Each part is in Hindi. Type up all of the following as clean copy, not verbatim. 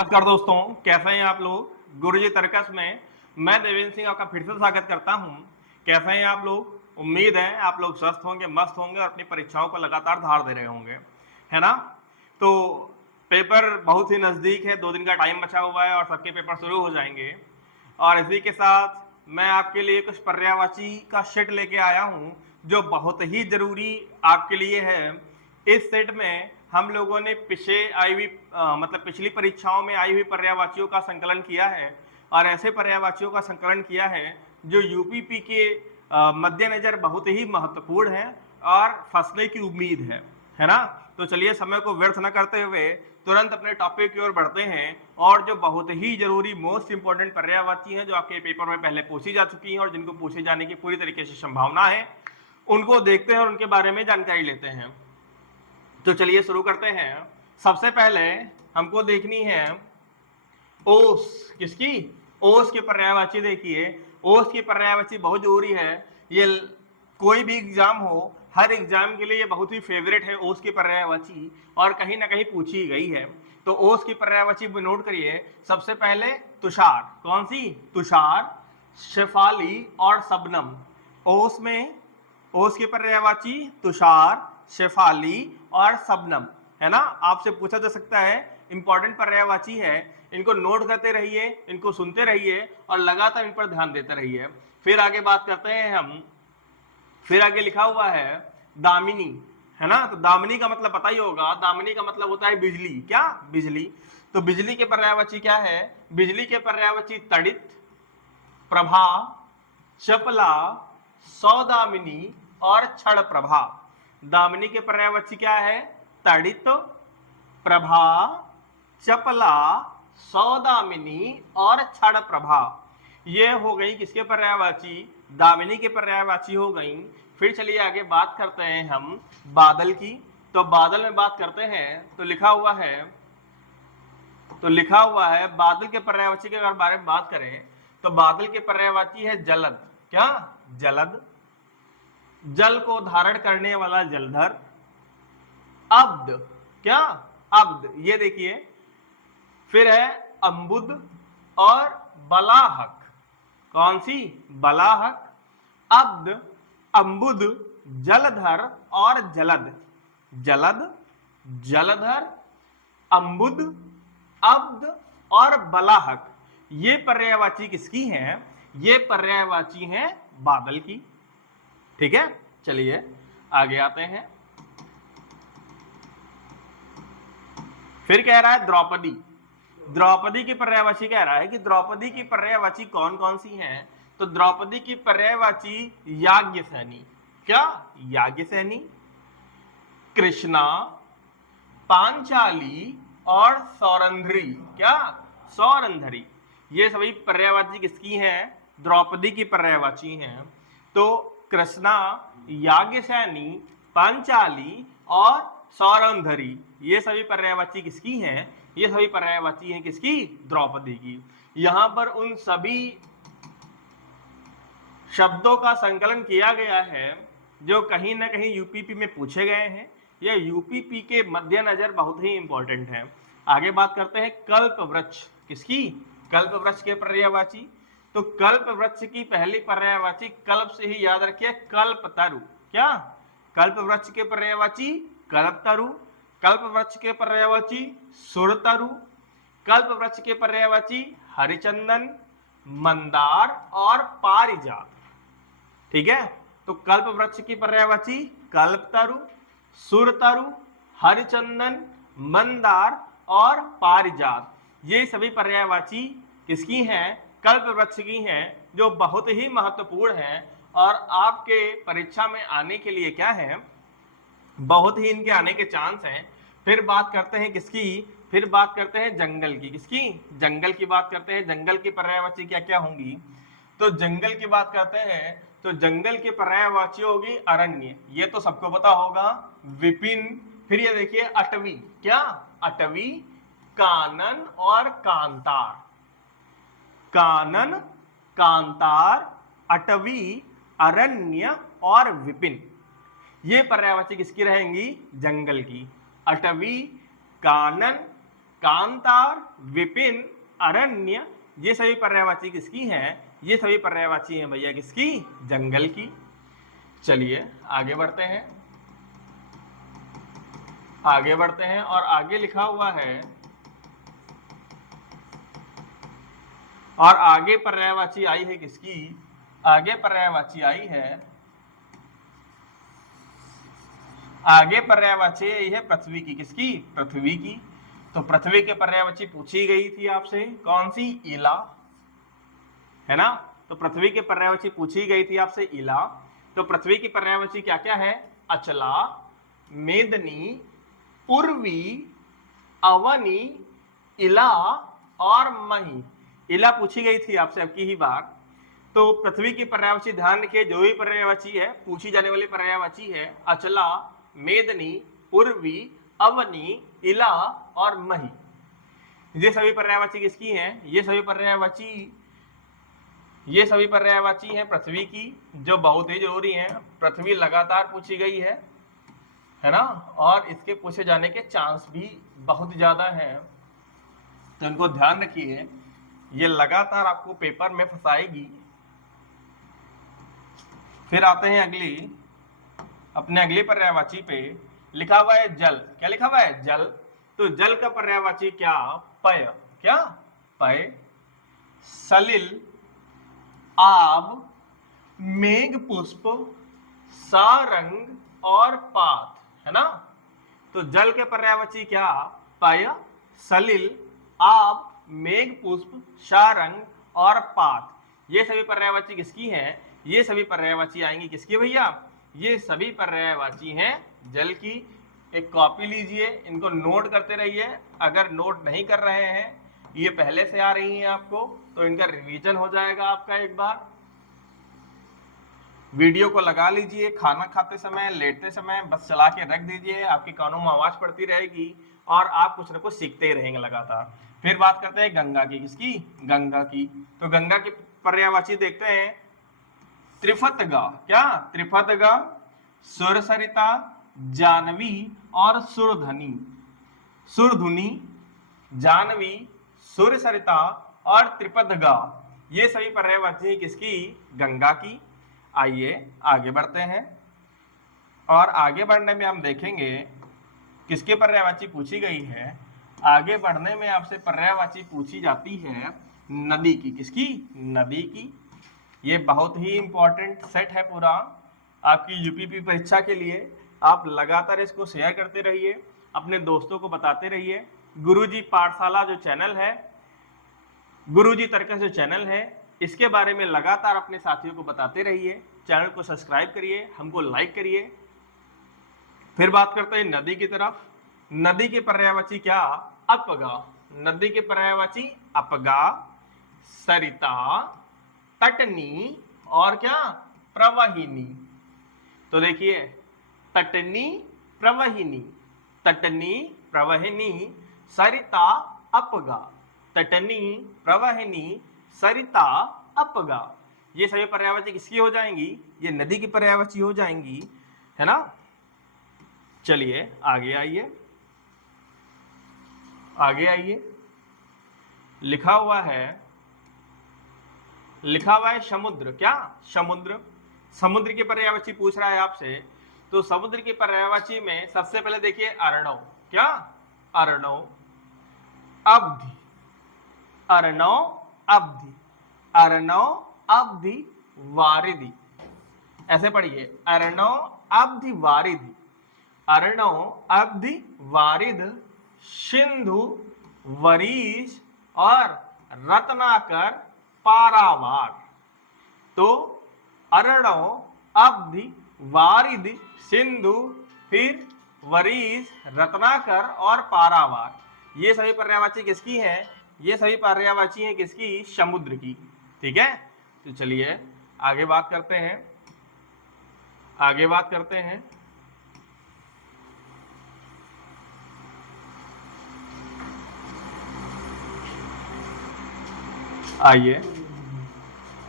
नमस्कार दोस्तों, कैसे हैं आप लोग। गुरुजी तर्कस में मैं देवेंद्र सिंह आपका फिर से स्वागत करता हूं। कैसे हैं आप लोग। उम्मीद है आप लोग स्वस्थ होंगे, मस्त होंगे और अपनी परीक्षाओं को लगातार धार दे रहे होंगे, है ना। तो पेपर बहुत ही नज़दीक है, 2 दिन का टाइम बचा हुआ है और सबके पेपर शुरू हो जाएंगे। और इसी के साथ मैं आपके लिए कुछ पर्यायवाची का सेट लेके आया हूं जो बहुत ही ज़रूरी आपके लिए है। इस सेट में हम लोगों ने पीछे आई हुई मतलब पिछली परीक्षाओं में आई हुई पर्यायवाचियों का संकलन किया है और ऐसे पर्यायवाचियों का संकलन किया है जो यूपीपी के मद्देनजर बहुत ही महत्वपूर्ण है और फंसने की उम्मीद है ना। तो चलिए समय को व्यर्थ न करते हुए तुरंत अपने टॉपिक की ओर बढ़ते हैं और जो बहुत ही जरूरी मोस्ट इंपॉर्टेंट पर्यायवाची हैं जो आपके पेपर में पहले पूछी जा चुकी हैं और जिनको पूछे जाने की पूरी तरीके से संभावना है, उनको देखते हैं और उनके बारे में जानकारी लेते हैं। तो चलिए शुरू करते हैं। सबसे पहले हमको देखनी है ओस। किसकी? ओस की पर्यायवाची। देखिए ओस की पर्यायवाची बहुत जरूरी है। ये कोई भी एग्जाम हो, हर एग्जाम के लिए ये बहुत ही फेवरेट है ओस की पर्यायवाची और कहीं ना कहीं पूछी गई है। तो ओस की पर्यायवाची नोट करिए। सबसे पहले तुषार। कौन सी? तुषार, शेफाली और शबनम। ओस में ओस की पर्यायवाची तुषार, शेफाली और शबनम, है ना। आपसे पूछा जा सकता है, इंपॉर्टेंट पर्यायवाची है, इनको नोट करते रहिए, इनको सुनते रहिए और लगातार इन पर ध्यान देते रहिए। फिर आगे बात करते हैं हम। फिर आगे लिखा हुआ है दामिनी, है ना। तो दामिनी का मतलब पता ही होगा, दामिनी का मतलब होता है बिजली। क्या? बिजली। तो बिजली के पर्यायवाची क्या है? बिजली के पर्यायवाची तड़ित, प्रभा, चपला, सौदामिनी और क्षण प्रभा। दामिनी के पर्यायवाची क्या है? तड़ित, प्रभा, चपला, सौदामिनी और क्षण प्रभा। ये हो गई किसके पर्यायवाची? दामिनी के पर्यायवाची हो गई। फिर चलिए आगे बात करते हैं हम बादल की। तो बादल में बात करते हैं तो लिखा हुआ है बादल के पर्यायवाची के अगर बारे में बात करें तो बादल के पर्यायवाची है जलद। क्या? जलद। जल को धारण करने वाला जलधर। अब्द। क्या? अब्द। ये देखिए। फिर है अम्बुद और बलाहक। कौन सी? बलाहक, अब्द, अम्बुद, जलधर और जलद। जलद, जलधर, अम्बुद, अब्द और बलाहक। ये पर्यायवाची किसकी हैं? ये पर्यायवाची हैं बादल की। ठीक है, चलिए आगे आते हैं। फिर कह रहा है द्रौपदी। द्रौपदी की पर्यायवाची कह रहा है कि द्रौपदी की पर्यायवाची कौन कौन सी हैं। तो द्रौपदी की पर्यायवाची याज्ञसेनी। क्या? याज्ञसेनी, कृष्णा, पांचाली और सौरंध्री। क्या? सौरंधरी। ये सभी पर्यायवाची किसकी हैं? द्रौपदी की पर्यायवाची हैं। तो कृष्णा, याज्ञसेनी, पांचाली और सौरंधरी, ये सभी पर्यायवाची किसकी हैं? ये सभी पर्यायवाची हैं किसकी? द्रौपदी की। यहां पर उन सभी शब्दों का संकलन किया गया है जो कहीं ना कहीं यूपीपी में पूछे गए हैं या यूपीपी के मद्देनजर बहुत ही इंपॉर्टेंट है। आगे बात करते हैं कल्प वृक्ष। किसकी? कल्प वृक्ष के पर्यायवाची। तो कल्प वृक्ष की पहली पर्यायवाची कल्प से ही याद रखिए, कल्पतरु। क्या? कल्प वृक्ष के पर्यायवाची कल्पतरु। कल्प वृक्ष के पर्यायवाची सुरतरु। कल्प वृक्ष के पर्यायवाची हरिचंदन, मंदार और पारिजात। ठीक है, तो कल्प वृक्ष की पर्यायवाची कल्पतरु, सुरतरु, हरिचंदन, मंदार और पारिजात। ये सभी पर्यायवाची किसकी हैं? कल्प वृक्ष की हैं, जो बहुत ही महत्वपूर्ण है और आपके परीक्षा में आने के लिए क्या है, बहुत ही इनके आने के चांस हैं। फिर बात करते हैं किसकी? फिर बात करते हैं जंगल की। किसकी? जंगल की बात करते हैं। जंगल की पर्यायवाची क्या क्या होंगी? तो जंगल की बात करते हैं तो जंगल की पर्यायवाची होगी अरण्य। ये तो सबको पता होगा। विपिन। फिर ये देखिए अटवी। क्या? अटवी, कानन और कांतार। कानन, कांतार, अटवी, अरण्य और विपिन। ये पर्यायवाची किसकी रहेंगी? जंगल की। अटवी, कानन, कांतार, विपिन, अरण्य, ये सभी पर्यायवाची किसकी हैं? ये सभी पर्यायवाची हैं भैया किसकी? जंगल की। चलिए आगे बढ़ते हैं, आगे बढ़ते हैं और आगे लिखा हुआ है, और आगे पर्यायवाची आई है किसकी? आगे पर्यायवाची आई है, आगे पर्यायवाची आई है पृथ्वी की। किसकी? पृथ्वी की। तो पृथ्वी के पर्यायवाची पूछी गई थी आपसे, कौन सी? इला, है ना? तो पृथ्वी के पर्यायवाची पूछी गई थी आपसे इला। तो पृथ्वी की पर्यायवाची क्या क्या है? अचला, मेदनी, पूर्वी, अवनी, इला और मही। इला पूछी गई थी आपसे अब की ही बार। तो पृथ्वी की पर्यायवाची ध्यान रखिए, जो भी पर्यायवाची है पूछी जाने वाली पर्यायवाची है अचला, मेदनी, पूर्वी, अवनी, इला और मही। ये सभी पर्यायवाची किसकी हैं? ये सभी पर्यायवाची हैं पृथ्वी की, जो बहुत ही जरूरी हैं। पृथ्वी लगातार पूछी गई है ना, और इसके पूछे जाने के चांस भी बहुत ज्यादा हैं, तो इनको ध्यान रखिए, ये लगातार आपको पेपर में फंसाएगी। फिर आते हैं अपने अगली पर्यायवाची पे। लिखा हुआ है जल। क्या लिखा हुआ है? जल। तो जल का पर्यायवाची क्या? पय। क्या? पय, सलिल, आब, मेघ पुष्प, सारंग और पात, है ना? तो जल के पर्यायवाची क्या? पय, सलिल, आब, मेघ पुष्प, सारंग और पात। ये सभी पर्यायवाची किसकी हैं? ये सभी पर्यायवाची आएंगी किसकी भैया? ये सभी पर्यायवाची हैं जल की। एक कॉपी लीजिए, इनको नोट करते रहिए। अगर नोट नहीं कर रहे हैं, ये पहले से आ रही हैं आपको, तो इनका रिवीजन हो जाएगा आपका। एक बार वीडियो को लगा लीजिए, खाना खाते समय, लेटते समय बस चला के रख दीजिए, आपके कानों में आवाज पड़ती रहेगी और आप कुछ न कुछ सीखते रहेंगे लगातार। फिर बात करते हैं गंगा की। किसकी? गंगा की। तो गंगा की पर्यायवाची देखते हैं, त्रिफतगा। क्या? त्रिफतगा, सुरसरिता, जानवी और सुरधनी। सुरधुनी, जानवी, सुरसरिता और त्रिपतगा, ये सभी पर्यायवाची किसकी? गंगा की। आइए आगे बढ़ते हैं, और आगे बढ़ने में हम देखेंगे किसके पर्यायवाची पूछी गई है। आगे बढ़ने में आपसे पर्यायवाची पूछी जाती है नदी की। किसकी? नदी की। ये बहुत ही इंपॉर्टेंट सेट है पूरा आपकी यूपीपी परीक्षा के लिए। आप लगातार इसको शेयर करते रहिए, अपने दोस्तों को बताते रहिए। गुरुजी पाठशाला जो चैनल है, गुरुजी तर्कस जो चैनल है, इसके बारे में लगातार अपने साथियों को बताते रहिए। चैनल को सब्सक्राइब करिए, हमको लाइक करिए। फिर बात करते हैं नदी की तरफ। नदी के पर्यायवाची क्या? अपगा। नदी के पर्यायवाची अपगा, सरिता, तटनी और क्या? प्रवाहिनी। तो देखिए, तटनी, प्रवाहिनी, तटनी, प्रवाहिनी, सरिता, अपगा। तटनी, प्रवाहिनी, सरिता, अपगा, ये सभी पर्यायवाची किसकी हो जाएंगी? ये नदी की पर्यायवाची हो जाएंगी, है ना? चलिए आगे आइए, आगे आइए। लिखा हुआ है समुद्र। क्या? समुद्र। समुद्र की पर्यायवाची पूछ रहा है आपसे। तो समुद्र की पर्यायवाची में सबसे पहले देखिए अर्णव। क्या? अर्णव, अवधि, अर्णव, अवधि, अर्णव, अवधि, वारिधि। ऐसे पढ़िए, अर्णव, अवधि, वारिधि, अर्णव, अवधि, वारिध, सिंधु, वरीश और रत्नाकर, पारावार। तो अर्णव, अवधि, वारिधि, सिंधु, फिर वरीश, रत्नाकर और पारावार, ये सभी पर्यायवाची किसकी हैं? ये सभी पर्यायवाची हैं किसकी? समुद्र की। ठीक है, तो चलिए आगे बात करते हैं, आगे बात करते हैं। आइए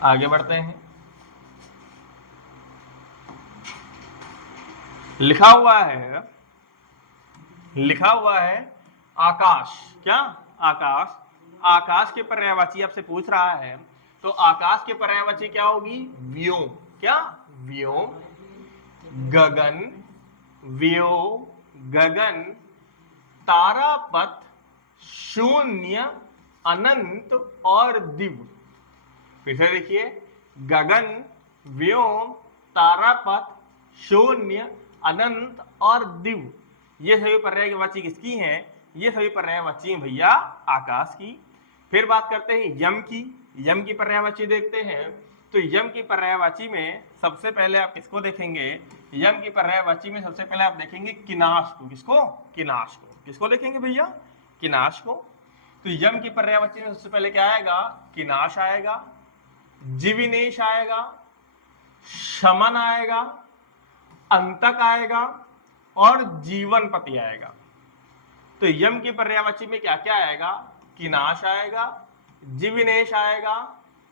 आगे बढ़ते हैं। लिखा हुआ है आकाश, क्या आकाश, आकाश के पर्यायवाची आपसे पूछ रहा है तो आकाश के पर्यायवाची क्या होगी, व्योम, क्या व्योम, गगन, व्योम गगन, तारापथ, शून्य, अनंत और दिव्य। फिर से देखिए, गगन, व्योम, तारापथ, शून्य, अनंत और दिव्य, ये सभी पर्यायवाची किसकी हैं, ये सभी पर्यायवाची हैं भैया आकाश की। फिर बात करते हैं यम की, यम की पर्यायवाची देखते हैं। तो यम की पर्यायवाची में सबसे पहले आप किसको देखेंगे, यम की पर्यायवाची में सबसे पहले आप देखेंगे किनाश को, किसको, किनाश को, किसको देखेंगे भैया, किनाश को। तो यम की पर्यायवाची में सबसे पहले क्या आएगा, किनाश आएगा, जीविनेश आएगा, शमन आएगा, अंतक आएगा और जीवनपति आएगा। तो यम की पर्यायवाची में क्या क्या आएगा, किनाश आएगा, जीविनेश आएगा,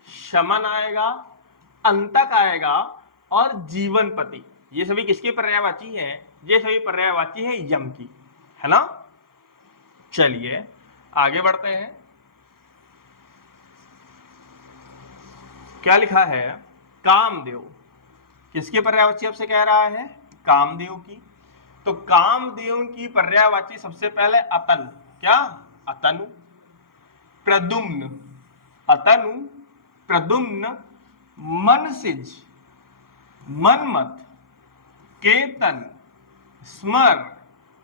शमन आएगा, अंतक आएगा और जीवनपति। ये सभी किसकी पर्यायवाची हैं, ये सभी पर्यायवाची हैं यम की, है ना। चलिए आगे बढ़ते हैं। क्या लिखा है, कामदेव, किसकी पर्यायवाची आपसे कह रहा है, कामदेव की। तो कामदेव की पर्यायवाची सबसे पहले अतनु, क्या अतनु, प्रद्युम्न, अतनु, प्रद्युम्न, मनसिज, मनमत, केतन, स्मर,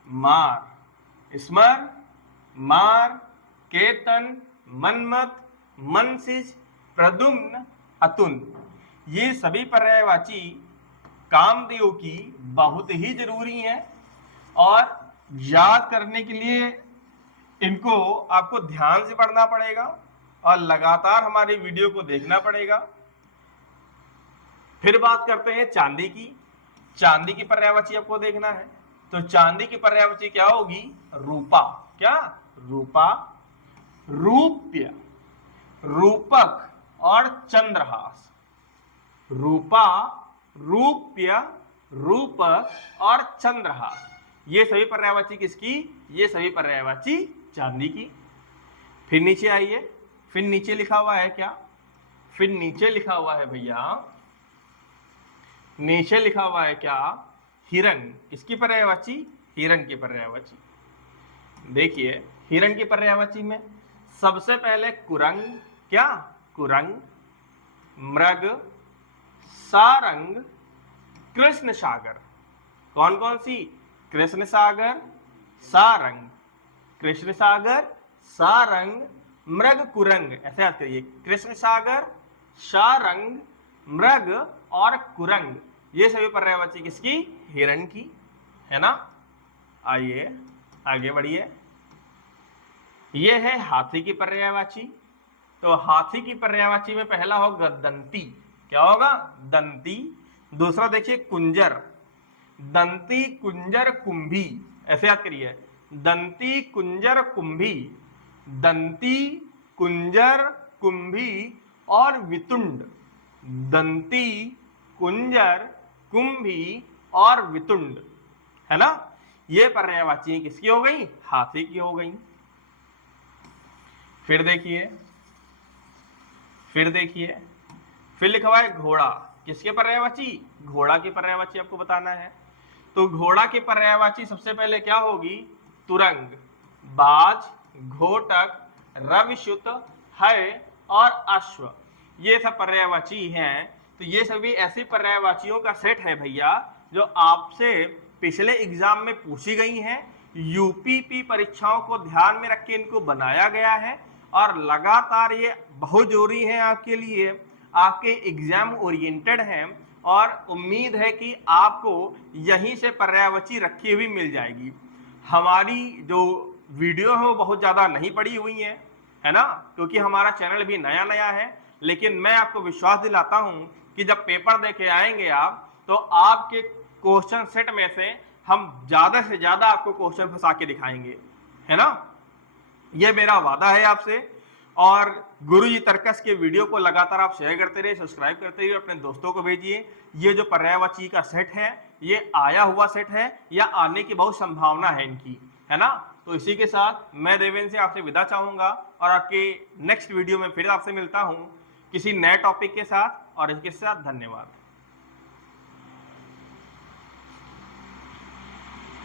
मार, स्मर, मार, केतन, मनमत, मनसिज, प्रद्युम्न, अतुन, ये सभी पर्यायवाची कामदेव की बहुत ही जरूरी है और याद करने के लिए इनको आपको ध्यान से पढ़ना पड़ेगा और लगातार हमारी वीडियो को देखना पड़ेगा। फिर बात करते हैं चांदी की, चांदी की पर्यायवाची आपको देखना है। तो चांदी की पर्यायवाची क्या होगी, रूपा, क्या रूपा, रूप्य, रूपक और चंद्रहास। रूपा, रूप्य, रूपक और चंद्रहास, ये सभी पर्यायवाची किसकी, ये सभी पर्यायवाची चांदी की। फिर नीचे आइए, फिर नीचे लिखा हुआ है क्या, फिर नीचे लिखा हुआ है भैया, नीचे लिखा हुआ है क्या, हिरण, किसकी पर्यायवाची, हिरण की पर्यायवाची। देखिए हिरण की पर्यायवाची में सबसे पहले कुरंग, क्या कुरंग, मृग, सारंग, कृष्ण सागर। कौन कौन सी, कृष्ण सागर, सारंग, कृष्ण सागर, सारंग, मृग, कुरंग, ऐसे याद करिए, कृष्ण सागर, सारंग, मृग और कुरंग, ये सभी पर्यायवाची किसकी, हिरण की, है ना। आइए आगे बढ़िए, ये है हाथी की पर्यायवाची। तो हाथी की पर्यायवाची में पहला होगा दंती, क्या होगा, दंती। दूसरा देखिए कुंजर, दंती, कुंजर, कुंभी, ऐसे याद करिए, दंती, कुंजर, कुंभी, दंती, कुंजर, कुंभी और वितुंड, दंती, कुंजर, कुंभी और वितुंड, है ना। ये पर्यायवाची किसकी हो गई, हाथी की हो गई। फिर देखिए, फिर देखिए, फिर लिखा हुआ है घोड़ा, किसके पर्यायवाची, घोड़ा की पर्यायवाची आपको बताना है। तो घोड़ा की पर्यायवाची सबसे पहले क्या होगी, तुरंग, बाज, घोटक, रविशुत, है और अश्व, ये सब पर्यायवाची हैं। तो ये सभी ऐसी पर्यायवाचियों का सेट है भैया जो आपसे पिछले एग्जाम में पूछी गई हैं, यूपीपी परीक्षाओं को ध्यान में रख के इनको बनाया गया है और लगातार ये बहुत जरूरी है आपके लिए, आपके एग्जाम ओरिएंटेड हैं और उम्मीद है कि आपको यहीं से पर्यायवाची रखी हुई मिल जाएगी। हमारी जो वीडियो है वो बहुत ज़्यादा नहीं पड़ी हुई है ना, क्योंकि हमारा चैनल भी नया नया है। लेकिन मैं आपको विश्वास दिलाता हूँ कि जब पेपर देके आएंगे आप, तो आपके क्वेश्चन सेट में से हम ज़्यादा से ज़्यादा आपको क्वेश्चन फंसा के दिखाएंगे, है ना। ये मेरा वादा है आपसे। और गुरुजी तर्कस के वीडियो को लगातार आप शेयर करते रहिए, सब्सक्राइब करते रहिए, अपने दोस्तों को भेजिए। ये जो पर्यायवाची का सेट है ये आया हुआ सेट है या आने की बहुत संभावना है इनकी, है ना। तो इसी के साथ मैं देवेंद्र सिंह आपसे विदा चाहूंगा और आपके नेक्स्ट वीडियो में फिर आपसे मिलता हूं किसी नए टॉपिक के साथ, और इसके साथ धन्यवाद।